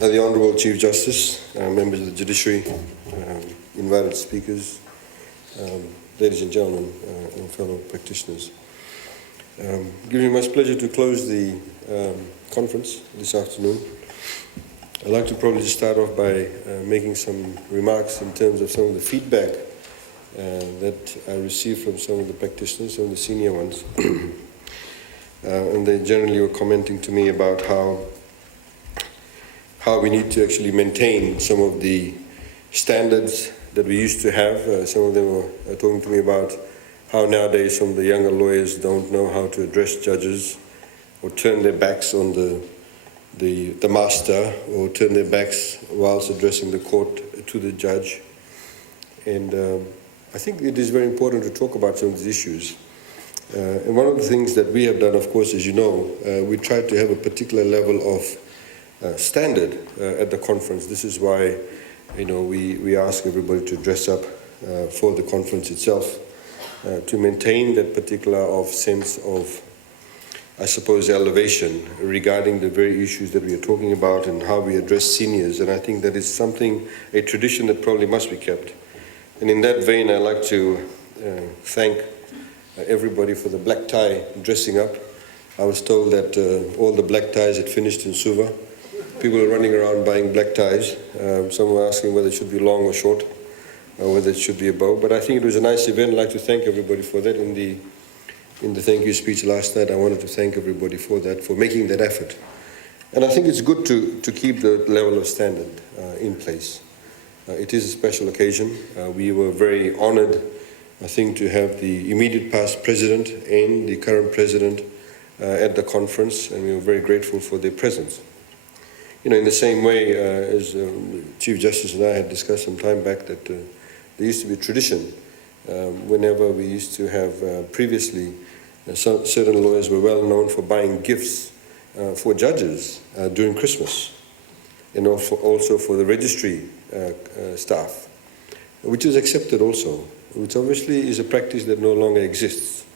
The Honourable Chief Justice, members of the Judiciary, invited speakers, ladies and gentlemen, and fellow practitioners. It gives me much pleasure to close the conference this afternoon. I'd like to probably just start off by making some remarks in terms of some of the feedback that I received from some of the practitioners, some of the senior ones. And they generally were commenting to me about how we need to actually maintain some of the standards that we used to have. Some of them were talking to me about how nowadays some of the younger lawyers don't know how to address judges or turn their backs on the master, or turn their backs whilst addressing the court to the judge. And I think it is very important to talk about some of these issues. And one of the things that we have done, of course, as you know, we tried to have a particular level of standard at the conference. This is why, we ask everybody to dress up for the conference itself, to maintain that particular sense of, I suppose, elevation regarding the very issues that we are talking about and how we address seniors. And I think that is something, a tradition that probably must be kept. And in that vein, I'd like to thank everybody for the black tie dressing up. I was told that all the black ties had finished in Suva. People are running around buying black ties. Some were asking whether it should be long or short, or whether it should be a bow. But I think it was a nice event. I'd like to thank everybody for that. In the thank you speech last night, I wanted to thank everybody for that, for making that effort. And I think it's good to keep the level of standard in place. It is a special occasion. We were very honored, I think, to have the immediate past president and the current president at the conference, and we were very grateful for their presence. In the same way as Chief Justice and I had discussed some time back that there used to be a tradition whenever we used to have previously, certain lawyers were well known for buying gifts for judges during Christmas, and also for the registry staff, which is accepted also, which obviously is a practice that no longer exists.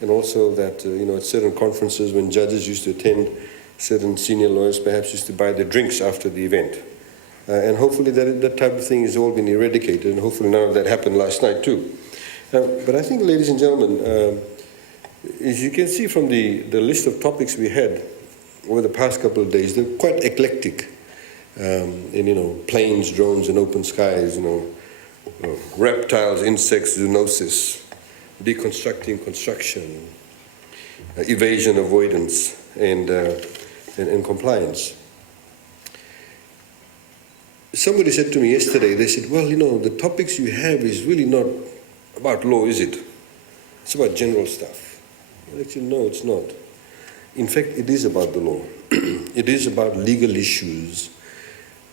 And also that, at certain conferences when judges used to attend, certain senior lawyers perhaps used to buy their drinks after the event. And hopefully that type of thing has all been eradicated, and hopefully none of that happened last night too. But I think, ladies and gentlemen, as you can see from the list of topics we had over the past couple of days, they're quite eclectic. Planes, drones, and open skies, reptiles, insects, zoonosis, deconstructing construction, evasion, avoidance, and compliance. Somebody said to me yesterday, they said, well, the topics you have is really not about law, is it? It's about general stuff. Actually, no, it's not. In fact, it is about the law. It is about legal issues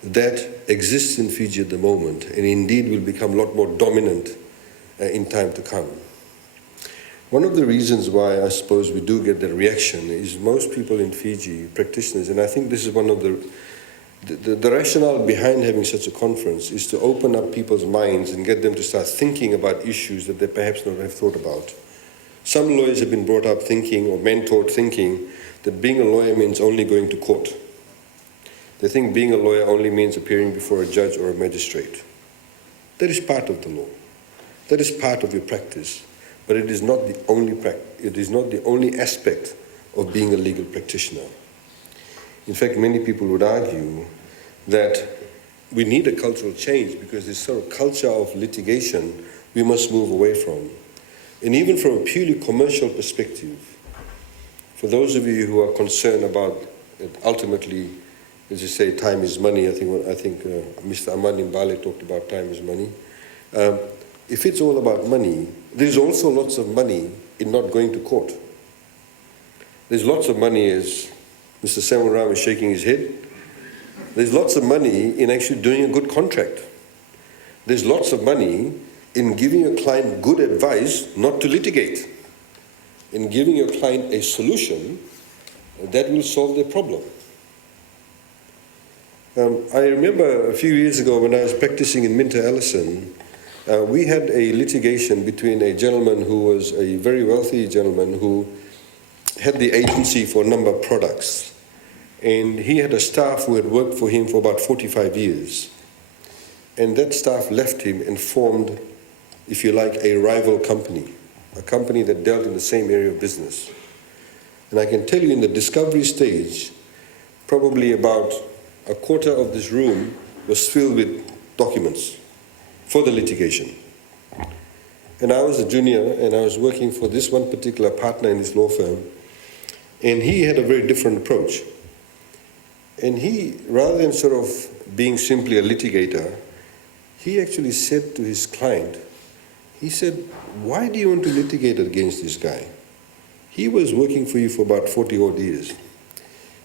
that exist in Fiji at the moment, and indeed will become a lot more dominant in time to come. One of the reasons why I suppose we do get that reaction is most people in Fiji, practitioners, and I think this is one of the rationale behind having such a conference, is to open up people's minds and get them to start thinking about issues that they perhaps not have thought about. Some lawyers have been brought up thinking, or mentored thinking, that being a lawyer means only going to court. They think being a lawyer only means appearing before a judge or a magistrate. That is part of the law. That is part of your practice. But it is not the only aspect of being a legal practitioner. In fact, many people would argue that we need a cultural change because this sort of culture of litigation we must move away from. And even from a purely commercial perspective, for those of you who are concerned about it, ultimately, as you say, time is money. I think Mr. Aman Imbale talked about time is money. If it's all about money, there's also lots of money in not going to court. There's lots of money, as Mr. Samuel Ram is shaking his head, there's lots of money in actually doing a good contract. There's lots of money in giving your client good advice not to litigate, in giving your client a solution that will solve their problem. I remember a few years ago when I was practicing in Minter Ellison, we had a litigation between a gentleman who was a very wealthy gentleman who had the agency for a number of products. And he had a staff who had worked for him for about 45 years. And that staff left him and formed, if you like, a rival company, a company that dealt in the same area of business. And I can tell you in the discovery stage, probably about a quarter of this room was filled with documents for the litigation. And I was a junior, and I was working for this one particular partner in this law firm, and he had a very different approach. And he, rather than sort of being simply a litigator, he actually said to his client, he said, "Why do you want to litigate against this guy? He was working for you for about 40 odd years."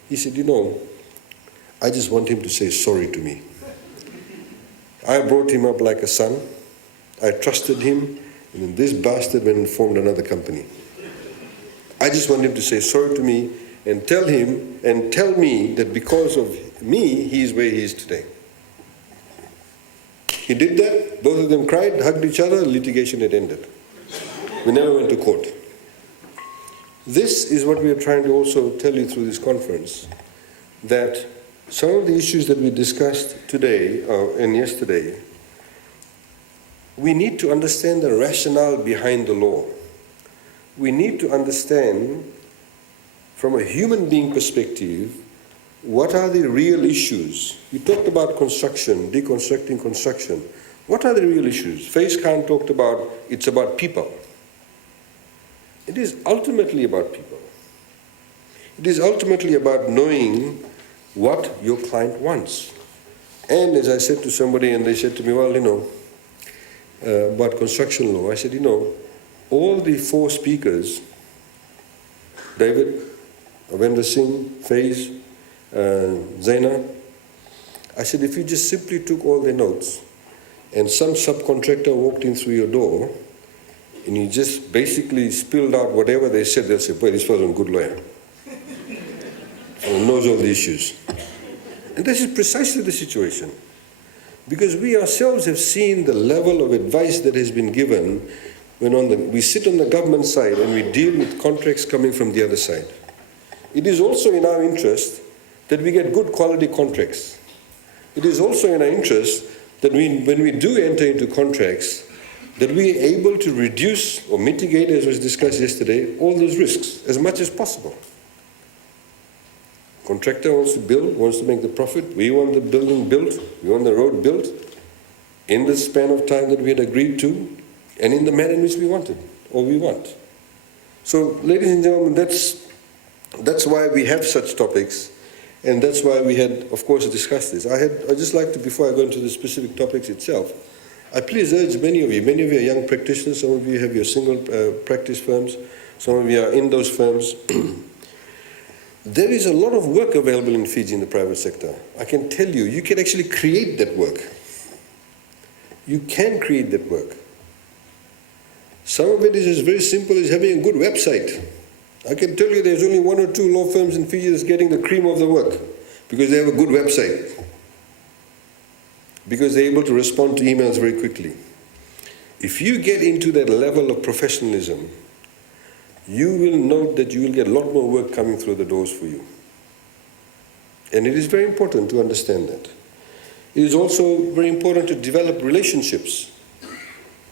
He said, "You know, I just want him to say sorry to me. I brought him up like a son. I trusted him, and then this bastard went and formed another company. I just want him to say sorry to me and tell him and tell me that because of me, he is where he is today." He did that, both of them cried, hugged each other, litigation had ended. We never went to court. This is what we are trying to also tell you through this conference, that some of the issues that we discussed today and yesterday, we need to understand the rationale behind the law. We need to understand, from a human being perspective, what are the real issues? We talked about construction, deconstructing construction. What are the real issues? Faiz Khan talked about, it's about people. It is ultimately about people. It is ultimately about knowing what your client wants. And as I said to somebody, and they said to me, "Well, you know, about construction law," I said, "You know, all the four speakers, David, Avendra Singh, Faiz, Zaina," I said, "if you just simply took all their notes and some subcontractor walked in through your door and you just basically spilled out whatever they said, they'll say, boy, this was a good lawyer. And knows all the issues." And this is precisely the situation. Because we ourselves have seen the level of advice that has been given when we sit on the government side and we deal with contracts coming from the other side. It is also in our interest that we get good quality contracts. It is also in our interest that when we do enter into contracts, that we are able to reduce or mitigate, as was discussed yesterday, all those risks as much as possible. Contractor wants to build, wants to make the profit. We want the building built, we want the road built in the span of time that we had agreed to and in the manner in which we wanted, or we want. So, ladies and gentlemen, that's why we have such topics, and that's why we had, of course, discussed this. I'd just like to, before I go into the specific topics itself, I please urge many of you are young practitioners, some of you have your single practice firms, some of you are in those firms. There is a lot of work available in Fiji in the private sector. I can tell you, you can actually create that work. You can create that work. Some of it is as very simple as having a good website. I can tell you there's only one or two law firms in Fiji that's getting the cream of the work because they have a good website. Because they're able to respond to emails very quickly. If you get into that level of professionalism, you will note that you will get a lot more work coming through the doors for you. And it is very important to understand that. It is also very important to develop relationships.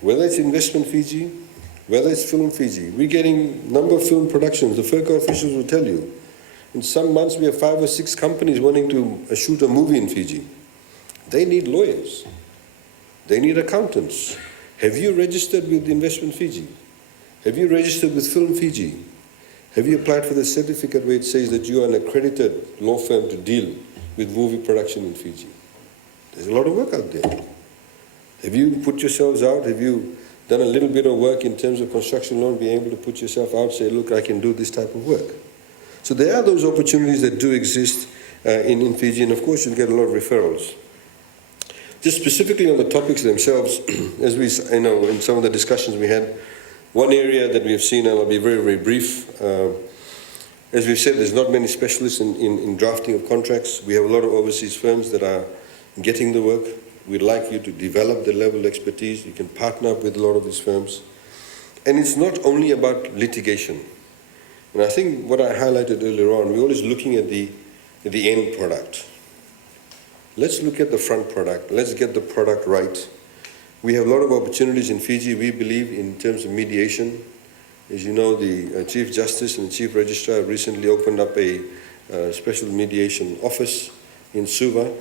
Whether it's Investment Fiji, whether it's Film Fiji. We're getting a number of film productions. The FERCA officials will tell you. In some months we have 5 or 6 companies wanting to shoot a movie in Fiji. They need lawyers. They need accountants. Have you registered with Investment Fiji? Have you registered with Film Fiji? Have you applied for the certificate where it says that you are an accredited law firm to deal with movie production in Fiji? There's a lot of work out there. Have you put yourselves out? Have you done a little bit of work in terms of construction law, being able to put yourself out, say, look, I can do this type of work? So there are those opportunities that do exist in Fiji, and of course you'll get a lot of referrals. Just specifically on the topics themselves, as we, in some of the discussions we had, one area that we have seen, and I'll be very, very brief, as we've said, there's not many specialists in drafting of contracts. We have a lot of overseas firms that are getting the work. We'd like you to develop the level of expertise. You can partner up with a lot of these firms. And it's not only about litigation. And I think what I highlighted earlier on, we're always looking at the the end product. Let's look at the front product. Let's get the product right. We have a lot of opportunities in Fiji, we believe, in terms of mediation. As you know, the Chief Justice and the Chief Registrar recently opened up a special mediation office in Suva.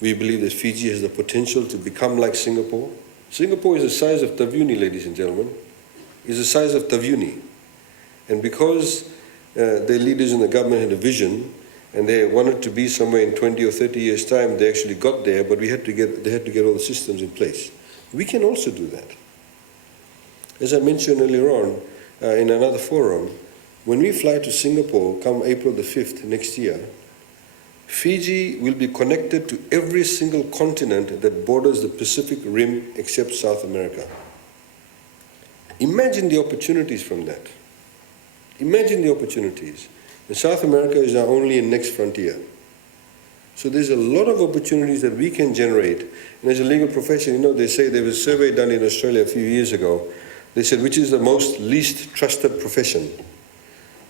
We believe that Fiji has the potential to become like Singapore. Singapore is the size of Taveuni, ladies and gentlemen. It's the size of Taveuni. And because their leaders in the government had a vision, and they wanted to be somewhere in 20 or 30 years' time, they actually got there, but they had to get all the systems in place. We can also do that. As I mentioned earlier on, in another forum, when we fly to Singapore come April the 5th next year, Fiji will be connected to every single continent that borders the Pacific Rim except South America. Imagine the opportunities from that. Imagine the opportunities. And South America is our only and next frontier. So there's a lot of opportunities that we can generate. And as a legal profession, you know, they say there was a survey done in Australia a few years ago. They said, which is the most least trusted profession?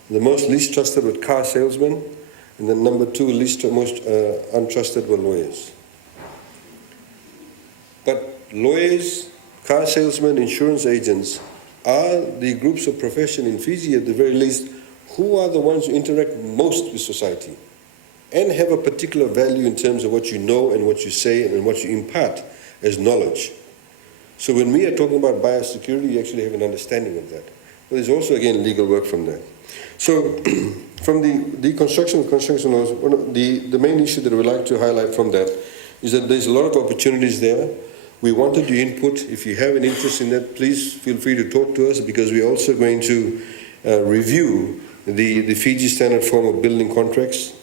The most least trusted were car salesmen, and then number two, most untrusted were lawyers. But lawyers, car salesmen, insurance agents are the groups of profession in Fiji, at the very least, who are the ones who interact most with society and have a particular value in terms of what you know and what you say and what you impart as knowledge. So when we are talking about biosecurity, you actually have an understanding of that. But there's also, again, legal work from that. So from the construction laws, one of the main issue that I would like to highlight from that is that there's a lot of opportunities there. We wanted your input. If you have an interest in that, please feel free to talk to us, because we're also going to review the Fiji standard form of building contracts.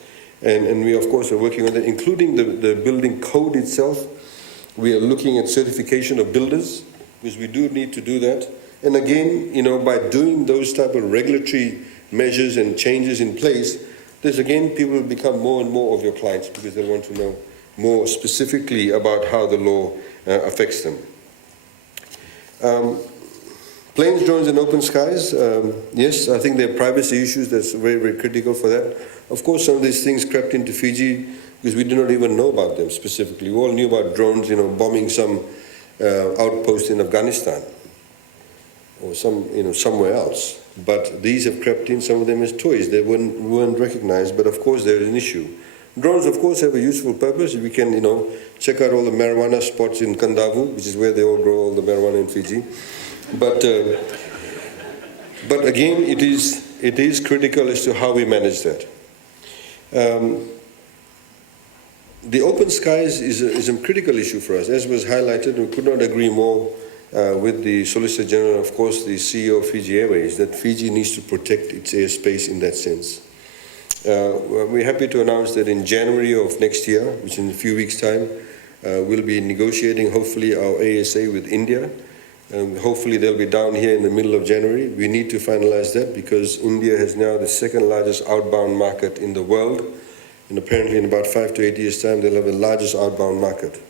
And we, of course, are working on that, including the building code itself. We are looking at certification of builders, because we do need to do that. And again, you know, by doing those type of regulatory measures and changes in place, there's again, people will become more and more of your clients, because they want to know more specifically about how the law affects them. Planes, drones, and open skies. Yes, I think there are privacy issues that's very, very critical for that. Of course, some of these things crept into Fiji because we did not even know about them specifically. We all knew about drones, you know, bombing some outpost in Afghanistan or somewhere else. But these have crept in, some of them as toys. They weren't recognized, but of course there is an issue. Drones, of course, have a useful purpose. We can, you know, check out all the marijuana spots in Kandavu, which is where they all grow all the marijuana in Fiji. But again, it is critical as to how we manage that. The open skies is a critical issue for us. As was highlighted, we could not agree more with the Solicitor General, of course, the CEO of Fiji Airways, that Fiji needs to protect its airspace in that sense. We're happy to announce that in January of next year, which is in a few weeks' time, we'll be negotiating, hopefully, our ASA with India. Hopefully they'll be down here in the middle of January. We need to finalize that because India has now the second largest outbound market in the world. And apparently in about 5 to 8 years' time, they'll have the largest outbound market.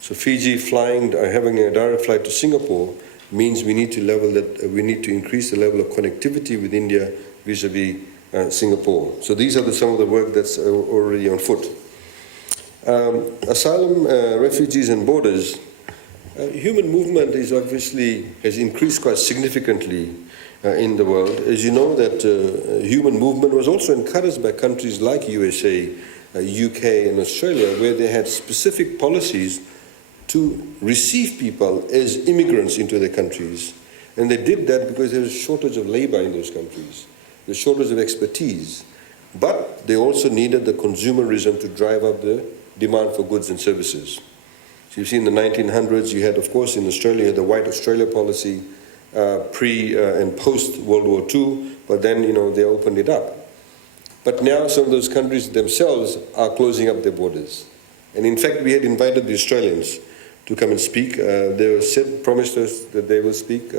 So Fiji having a direct flight to Singapore means we need to increase the level of connectivity with India vis-a-vis Singapore. So these are some of the work that's already on foot. Asylum, refugees and borders. Human movement has increased quite significantly in the world. As you know, that human movement was also encouraged by countries like USA, UK and Australia, where they had specific policies to receive people as immigrants into their countries. And they did that because there was a shortage of labor in those countries, the shortage of expertise. But they also needed the consumerism to drive up the demand for goods and services. So you see in the 1900s, you had, of course, in Australia, the White Australia policy, pre and post World War II, but then, you know, they opened it up. But now some of those countries themselves are closing up their borders. And in fact, we had invited the Australians to come and speak. They promised us that they will speak,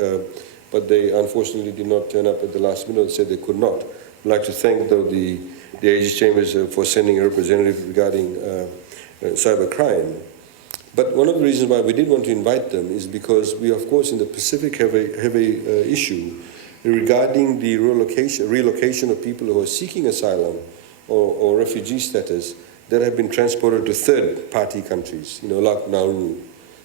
but they unfortunately did not turn up at the last minute and said they could not. I'd like to thank, though, the Aegis Chambers for sending a representative regarding cybercrime. But one of the reasons why we did want to invite them is because we, of course, in the Pacific have a issue regarding the relocation of people who are seeking asylum or refugee status that have been transported to third-party countries, like Nauru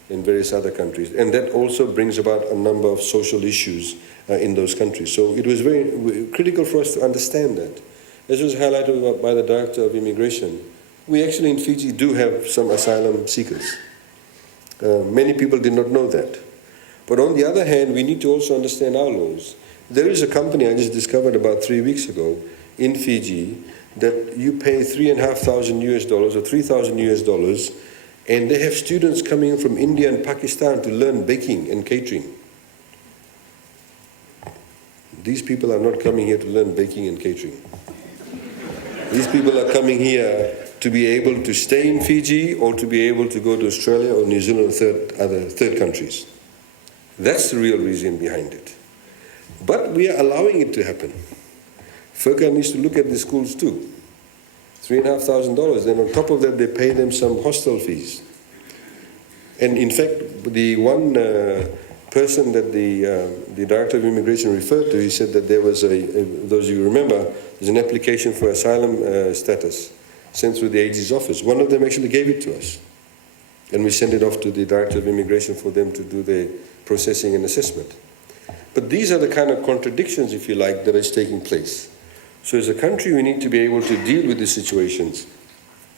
and various other countries. And that also brings about a number of social issues in those countries. So it was very critical for us to understand that. As was highlighted by the Director of Immigration, we actually in Fiji do have some asylum seekers. Many people did not know that. But on the other hand, we need to also understand our laws. There is a company I just discovered about 3 weeks ago in Fiji that you pay $3,500 or $3,000, and they have students coming in from India and Pakistan to learn baking and catering. These people are not coming here to learn baking and catering. These people are coming here to be able to stay in Fiji or to be able to go to Australia or New Zealand or other third countries. That's the real reason behind it. But we are allowing it to happen. FERCA needs to look at the schools too. $3,500. Then on top of that, they pay them some hostel fees. And in fact, the one person that the Director of Immigration referred to, he said that there was those of you remember, there's an application for asylum status sent through the AG's office. One of them actually gave it to us. And we sent it off to the Director of Immigration for them to do the processing and assessment. But these are the kind of contradictions, if you like, that is taking place. So as a country, we need to be able to deal with these situations.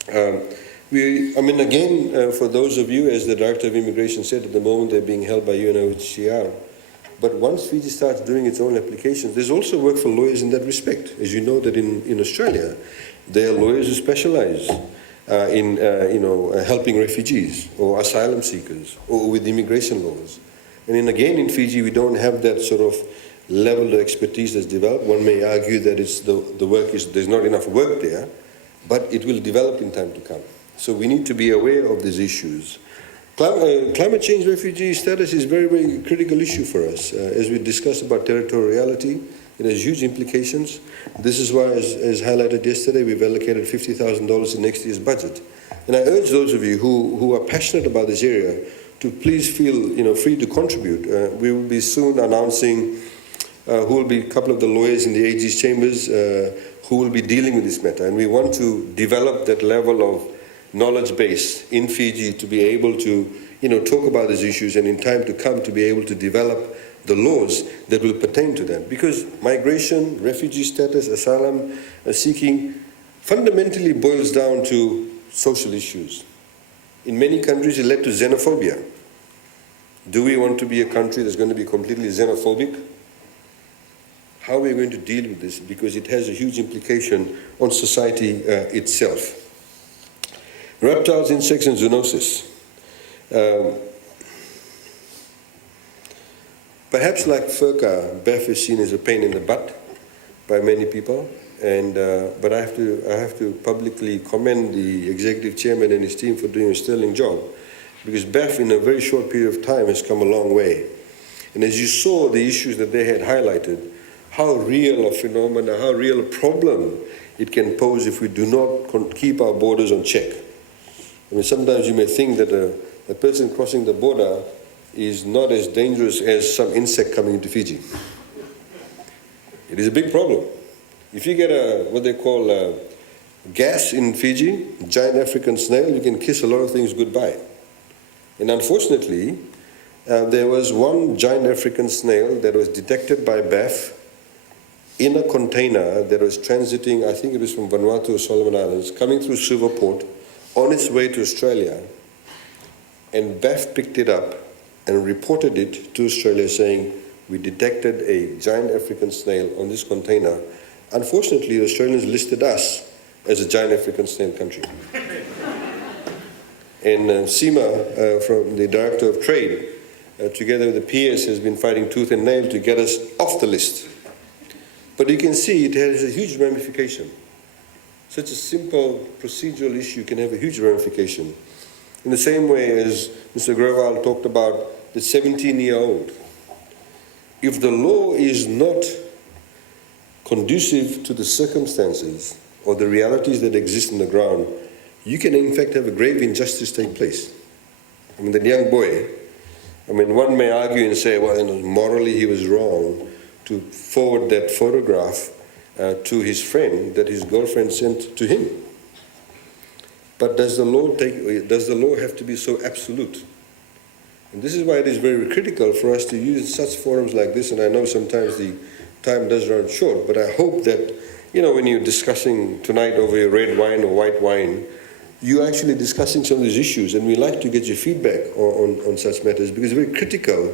Again, for those of you, as the Director of Immigration said, at the moment they're being held by UNHCR. But once Fiji starts doing its own applications, there's also work for lawyers in that respect. As you know that in Australia, there are lawyers who specialize in helping refugees or asylum seekers or with immigration laws. And then again, in Fiji, we don't have that sort of level of expertise that's developed. One may argue that there's not enough work there, but it will develop in time to come. So we need to be aware of these issues. Climate change refugee status is a very, very critical issue for us. As we discussed about territoriality, it has huge implications. This is why, as highlighted yesterday, we've allocated $50,000 in next year's budget. And I urge those of you who are passionate about this area to please feel free to contribute. We will be soon announcing who will be a couple of the lawyers in the AG's chambers who will be dealing with this matter. And we want to develop that level of knowledge base in Fiji to be able to talk about these issues and in time to come to be able to develop the laws that will pertain to that. Because migration, refugee status, asylum seeking fundamentally boils down to social issues. In many countries, it led to xenophobia. Do we want to be a country that's going to be completely xenophobic? How are we going to deal with this? Because it has a huge implication on society itself. Reptiles, insects, and zoonosis. Perhaps like FERCA, BEF is seen as a pain in the butt by many people. But I have to publicly commend the executive chairman and his team for doing a sterling job, because BEF in a very short period of time has come a long way. And as you saw the issues that they had highlighted, how real a phenomenon, how real a problem it can pose if we do not keep our borders on check. I mean, sometimes you may think that a person crossing the border is not as dangerous as some insect coming into Fiji. It is a big problem. If you get what they call gas in Fiji, giant African snail, you can kiss a lot of things goodbye. And unfortunately, there was one giant African snail that was detected by BEF in a container that was transiting, I think it was from Vanuatu or Solomon Islands, coming through Suva Port on its way to Australia. And BEF picked it up and reported it to Australia saying, we detected a giant African snail on this container. Unfortunately, the Australians listed us as a giant African snail country. And Seema, from the Director of Trade, together with the PS, has been fighting tooth and nail to get us off the list. But you can see it has a huge ramification. Such a simple procedural issue can have a huge ramification. In the same way as Mr. Grewal talked about the 17-year-old. If the law is not conducive to the circumstances or the realities that exist on the ground, you can in fact have a grave injustice take place. I mean, that young boy, one may argue and say, well, morally he was wrong to forward that photograph to his friend that his girlfriend sent to him. But does the law have to be so absolute? And this is why it is very critical for us to use such forums like this, and I know sometimes the time does run short, but I hope that, when you're discussing tonight over your red wine or white wine, you're actually discussing some of these issues, and we like to get your feedback on such matters, because it's very critical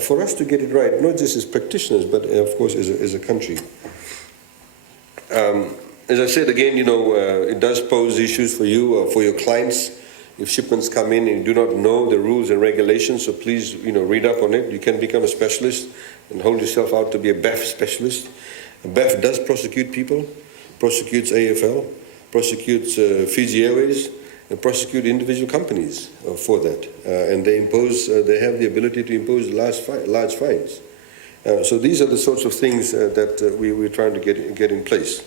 for us to get it right, not just as practitioners, but of course as a country. As I said again, it does pose issues for you or for your clients if shipments come in and you do not know the rules and regulations. So please, read up on it. You can become a specialist and hold yourself out to be a BAF specialist. BAF does prosecute people, prosecutes AFL, prosecutes Fiji Airways, and prosecute individual companies for that. And they have the ability to impose large fines. So these are the sorts of things that we're trying to get in place.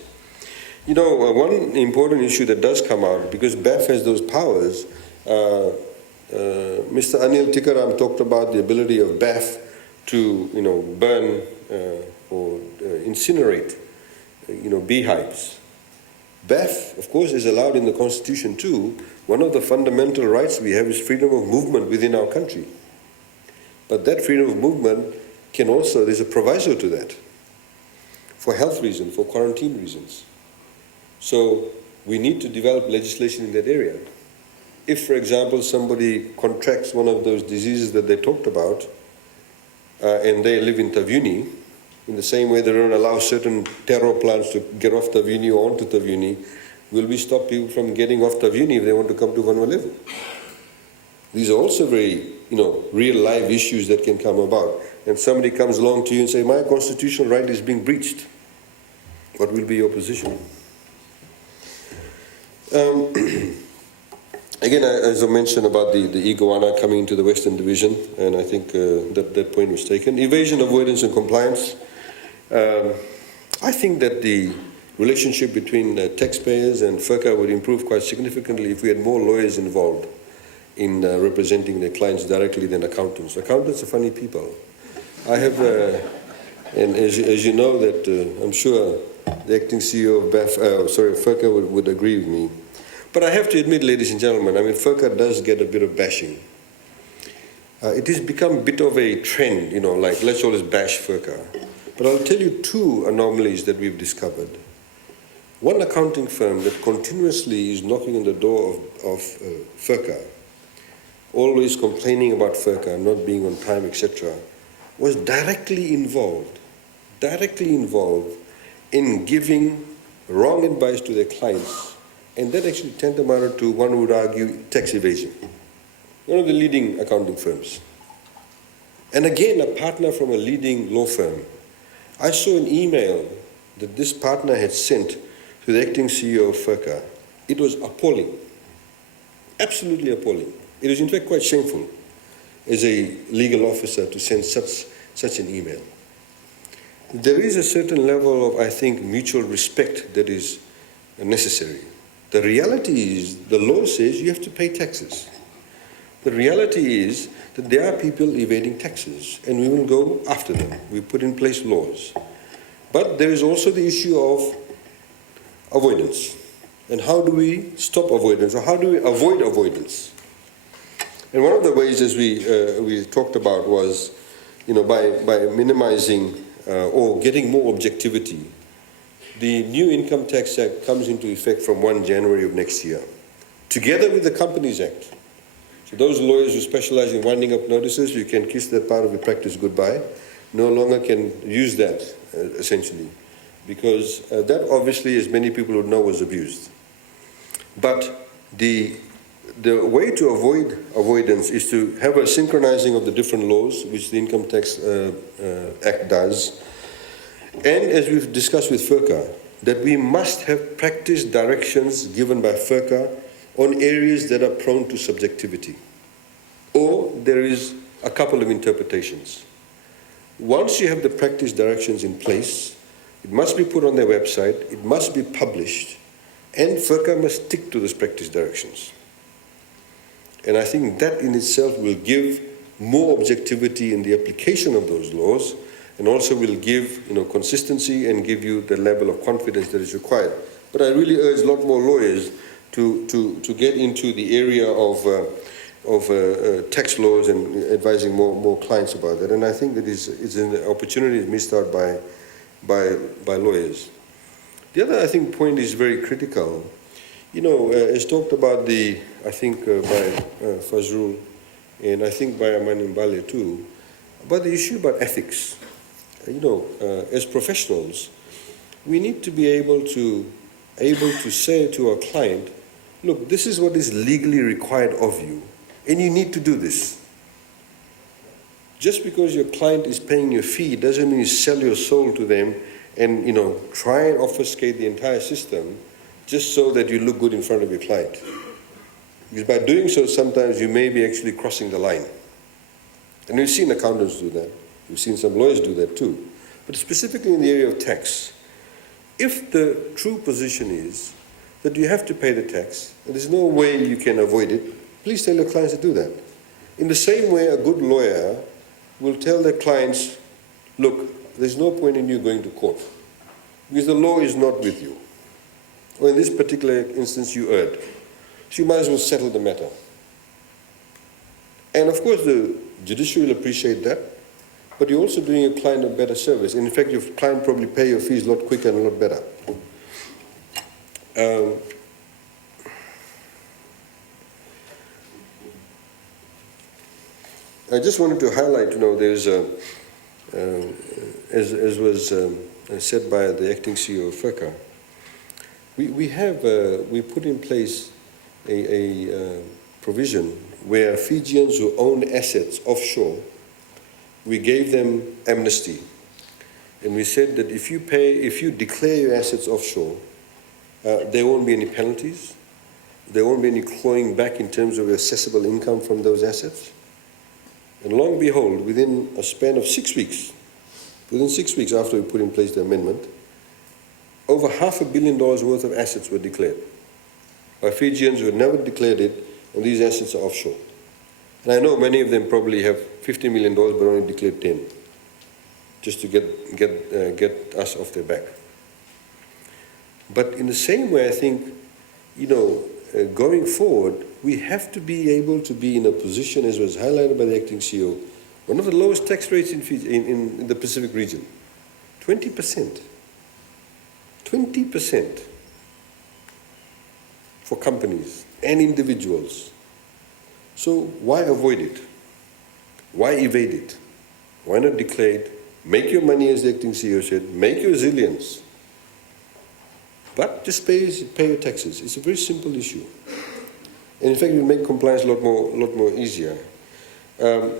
One important issue that does come out, because BAF has those powers, Mr. Anil Tikaram talked about the ability of BAF to, burn or incinerate, beehives. BAF, of course, is allowed in the Constitution too. One of the fundamental rights we have is freedom of movement within our country. But that freedom of movement can also, there's a proviso to that, for health reasons, for quarantine reasons. So we need to develop legislation in that area. If, for example, somebody contracts one of those diseases that they talked about, and they live in Taveuni, in the same way they don't allow certain taro plants to get off Taveuni or onto Taveuni, will we stop people from getting off Taveuni if they want to come to Vanuatu? These are also very, real live issues that can come about. And somebody comes along to you and say, my constitutional right is being breached. What will be your position? Again, as I mentioned about the iguana coming into the Western Division, and I think that point was taken. Evasion, avoidance and compliance. I think that the relationship between taxpayers and FERCA would improve quite significantly if we had more lawyers involved in representing their clients directly than accountants. Accountants are funny people. I have, and as you know that I'm sure the acting CEO of FERCA would agree with me. But I have to admit, ladies and gentlemen, FERCA does get a bit of bashing. It has become a bit of a trend, like let's always bash FERCA. But I'll tell you two anomalies that we've discovered. One accounting firm that continuously is knocking on the door of FERCA, always complaining about FERCA not being on time, etc., was directly involved in giving wrong advice to their clients. And that actually tantamount to, one would argue, tax evasion. One of the leading accounting firms. And again, a partner from a leading law firm. I saw an email that this partner had sent to the acting CEO of FERCA. It was appalling. Absolutely appalling. It was in fact quite shameful as a legal officer to send such an email. There is a certain level of, I think, mutual respect that is necessary. The reality is, the law says you have to pay taxes. The reality is that there are people evading taxes, and we will go after them. We put in place laws. But there is also the issue of avoidance. And how do we stop avoidance, or how do we avoid avoidance? And one of the ways, as we talked about, was by minimizing or getting more objectivity. The new Income Tax Act comes into effect from 1 January of next year, together with the Companies Act. So those lawyers who specialize in winding up notices, you can kiss that part of your practice goodbye. No longer can use that, essentially, because that obviously, as many people would know, was abused. But the way to avoid avoidance is to have a synchronizing of the different laws, which the Income Tax Act does. And as we've discussed with FERCA, that we must have practice directions given by FERCA on areas that are prone to subjectivity. Or there is a couple of interpretations. Once you have the practice directions in place, it must be put on their website, it must be published, and FERCA must stick to those practice directions. And I think that in itself will give more objectivity in the application of those laws, and also will give consistency and give you the level of confidence that is required. But I really urge a lot more lawyers to get into the area of tax laws and advising more clients about that. And I think that it's an opportunity missed out by lawyers. The other, I think, point is very critical. It's talked about I think by Fazrul, and I think by Aman Imbale too, about the issue about ethics. As professionals, we need to be able to say to our client, look, this is what is legally required of you, and you need to do this. Just because your client is paying your fee doesn't mean you sell your soul to them and try and obfuscate the entire system just so that you look good in front of your client. Because by doing so, sometimes you may be actually crossing the line. And we've seen accountants do that. We've seen some lawyers do that too. But specifically in the area of tax, if the true position is that you have to pay the tax, and there's no way you can avoid it, please tell your clients to do that. In the same way, a good lawyer will tell their clients, look, there's no point in you going to court, because the law is not with you. Or in this particular instance, you erred. So you might as well settle the matter. And of course, the judiciary will appreciate that, but you're also doing your client a better service. And in fact, your client probably pay your fees a lot quicker and a lot better. I just wanted to highlight, there's as was said by the acting CEO of FERCA, we put in place a provision where Fijians who own assets offshore, we gave them amnesty. And we said that if you declare your assets offshore, there won't be any penalties. There won't be any clawing back in terms of assessable income from those assets. And lo and behold, within a span of 6 weeks, within 6 weeks after we put in place the amendment, over $500 million worth of assets were declared by Fijians who had never declared it, and these assets are offshore. And I know many of them probably have $50 million but only declared 10, just to get us off their back. But in the same way, I think, going forward, we have to be able to be in a position, as was highlighted by the acting CEO, one of the lowest tax rates in Fiji, in the Pacific region, 20%. 20% for companies and individuals. So why avoid it? Why evade it? Why not declare it? Make your money, as the acting CEO said, make your zillions. But just pay your taxes. It's a very simple issue. And in fact, it will make compliance a lot more easier.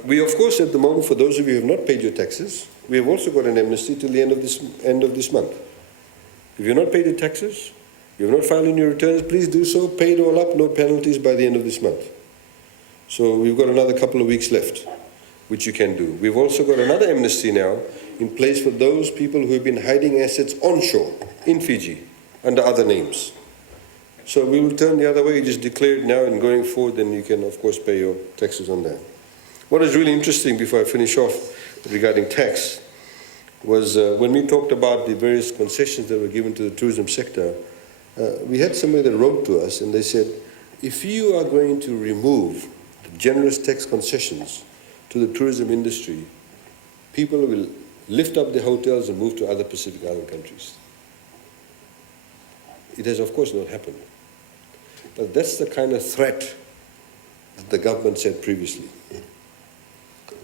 We, of course, at the moment, for those of you who have not paid your taxes, we have also got an amnesty till the end of this month. If you've not paid your taxes, you have not filed in your returns, please do so. Pay it all up, no penalties by the end of this month. So we've got another couple of weeks left, which you can do. We've also got another amnesty now in place for those people who have been hiding assets onshore in Fiji under other names. So we will turn the other way. You just declare it now, and going forward, then you can, of course, pay your taxes on that. What is really interesting, before I finish off regarding tax, was when we talked about the various concessions that were given to the tourism sector, we had somebody that wrote to us, and they said, if you are going to remove the generous tax concessions to the tourism industry, people will lift up the hotels and move to other Pacific Island countries. It has, of course, not happened. But that's the kind of threat that the government said previously.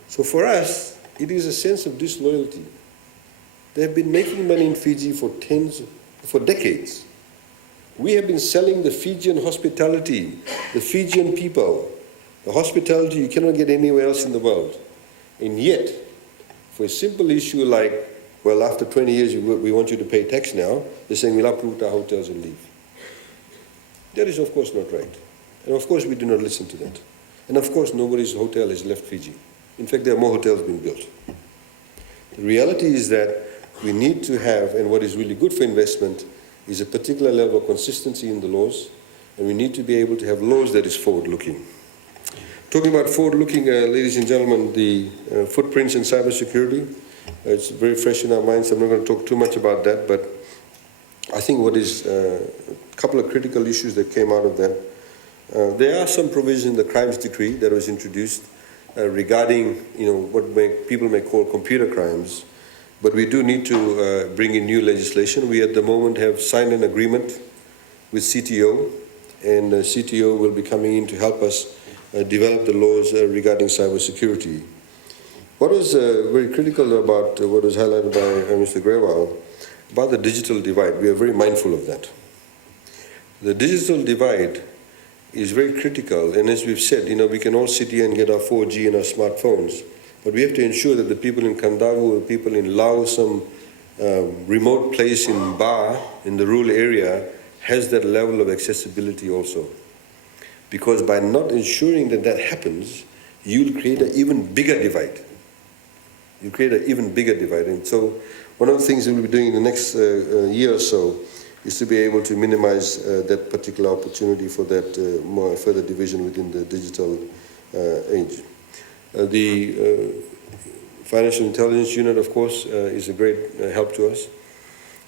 So for us, it is a sense of disloyalty. They have been making money in Fiji for decades. We have been selling the Fijian hospitality, the Fijian people, the hospitality you cannot get anywhere else in the world. And yet, for a simple issue like, well, after 20 years, we want you to pay tax now, they're saying we'll uproot our hotels and leave. That is, of course, not right. And of course, we do not listen to that. And of course, nobody's hotel has left Fiji. In fact, there are more hotels being built. The reality is that we need to have, and what is really good for investment, is a particular level of consistency in the laws, and we need to be able to have laws that is forward-looking. Talking about forward-looking, ladies and gentlemen, the footprints in cybersecurity, It's very fresh in our minds. I'm not going to talk too much about that, but I think what is a couple of critical issues that came out of that. There are some provisions in the crimes decree that was introduced regarding, what people may call computer crimes, but we do need to bring in new legislation. We at the moment have signed an agreement with CTO, and CTO will be coming in to help us develop the laws regarding cybersecurity. What was very critical about what was highlighted by Mr. Grewal about the digital divide, we are very mindful of that. The digital divide is very critical, and as we've said, we can all sit here and get our 4G and our smartphones, but we have to ensure that the people in Kandavu or people in Laos, some remote place in Ba, in the rural area, has that level of accessibility also. Because by not ensuring that that happens, you'll create an even bigger divide. You create an even bigger divide. And so one of the things that we'll be doing in the next year or so is to be able to minimize that particular opportunity for that more further division within the digital age. The Financial Intelligence Unit, of course, is a great help to us.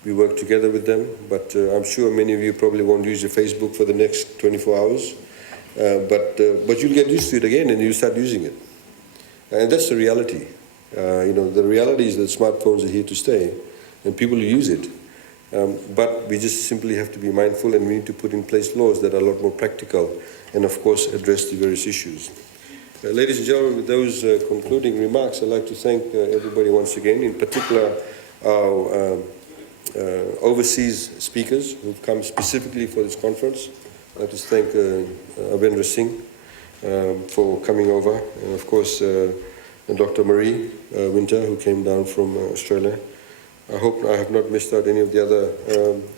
We work together with them, but I'm sure many of you probably won't use your Facebook for the next 24 hours. But you'll get used to it again and you'll start using it. And that's the reality. The reality is that smartphones are here to stay and people use it. But we just simply have to be mindful, and we need to put in place laws that are a lot more practical and, of course, address the various issues. Ladies and gentlemen, with those concluding remarks, I'd like to thank everybody once again, in particular our overseas speakers who've come specifically for this conference. I'd like to thank Avendra Singh for coming over, and of course Dr. Marie Winter, who came down from Australia. I hope I have not missed out any of the other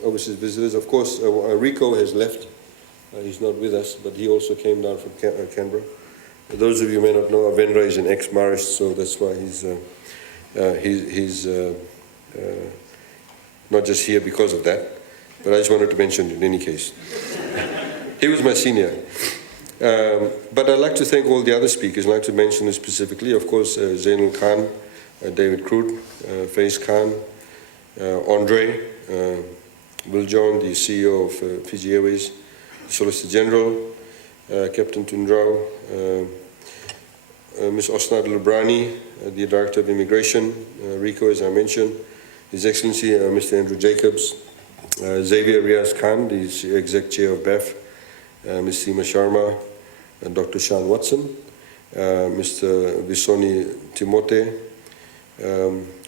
overseas visitors. Of course, Rico has left. He's not with us, but he also came down from Canberra. Those of you who may not know, Avendra is an ex-Marist, so that's why he's not just here because of that, but I just wanted to mention it in any case. He was my senior. But I'd like to thank all the other speakers. I'd like to mention this specifically. Of course, Zainul Khan, David Kroot, Faiz Khan, Andre, Will John, the CEO of Fiji Airways, Solicitor General, Captain Tundrau, Ms. Osnat Lubrani, the Director of Immigration, Rico, as I mentioned, His Excellency Mr. Andrew Jacobs, Xavier Riaz Khan, the Exec Chair of BAF, Ms. Seema Sharma, Dr. Sean Watson, Mr. Visoni Timote,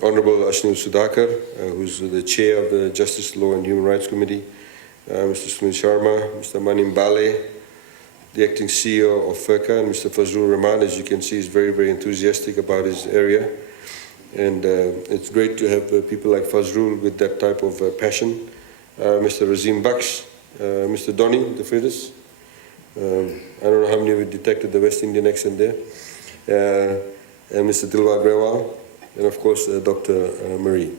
Honorable Ashnil Sudhakar, who's the Chair of the Justice, Law and Human Rights Committee, Mr. Sunil Sharma, Mr. Manim Bale, the Acting CEO of FERCA, and Mr. Fazlur Rahman, as you can see, is very, very enthusiastic about his area. And it's great to have people like Fazlur with that type of passion. Mr. Razim Baksh, Mr. Donny De Freitas. I don't know how many of you detected the West Indian accent there. And Mr. Dilwar Grewal, and of course, Dr. Marie.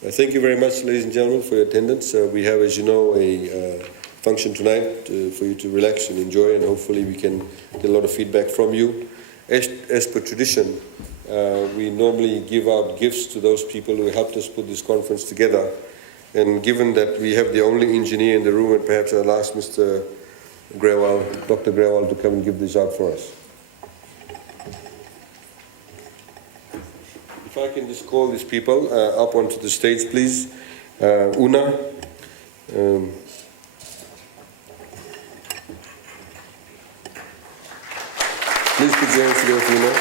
Thank you very much, ladies and gentlemen, for your attendance. We have, as you know, a function tonight for you to relax and enjoy, and hopefully we can get a lot of feedback from you. As per tradition, we normally give out gifts to those people who helped us put this conference together. And given that we have the only engineer in the room, and perhaps I'll ask Mr. Grewal, Dr. Grewal, to come and give this out for us. If I can just call these people up onto the stage, please. Una. Please put your hands together for Una.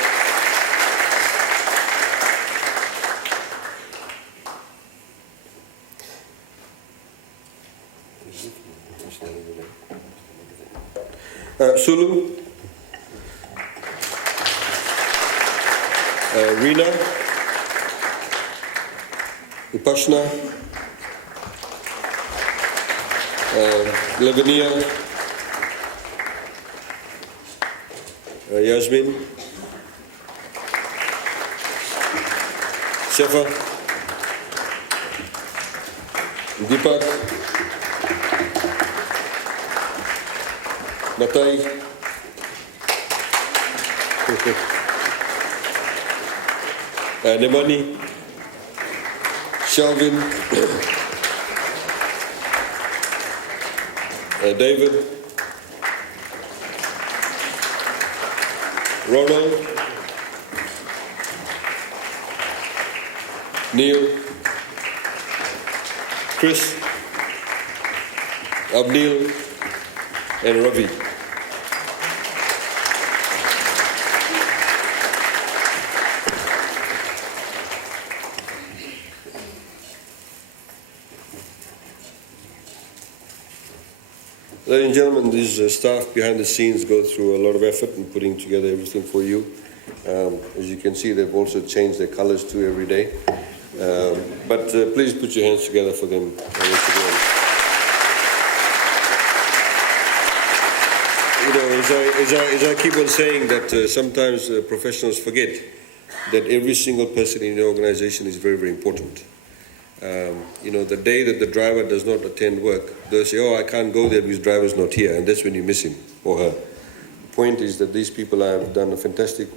Sulu, Rina, Upashna, Lavinia, Yasmin, Shefa, Deepak, Natai, Nemani, Shelvin, David, Ronald, Neil, Chris, Abdil, and Ravi. Ladies and gentlemen, these staff behind the scenes go through a lot of effort in putting together everything for you. As you can see, they've also changed their colors too every day. But please put your hands together for them once again. You know, as I keep on saying that sometimes professionals forget that every single person in the organization is very, very important. You know, the day that the driver does not attend work, they'll say, oh, I can't go there because the driver's not here, and that's when you miss him or her. The point is that these people have done a fantastic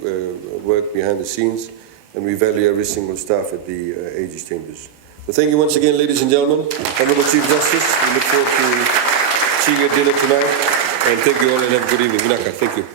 work behind the scenes, and we value every single staff at the Aegis Chambers. So thank you once again, ladies and gentlemen. Honorable Chief Justice, we look forward to seeing you at dinner tonight, and thank you all and have a good evening. Vinaka, thank you.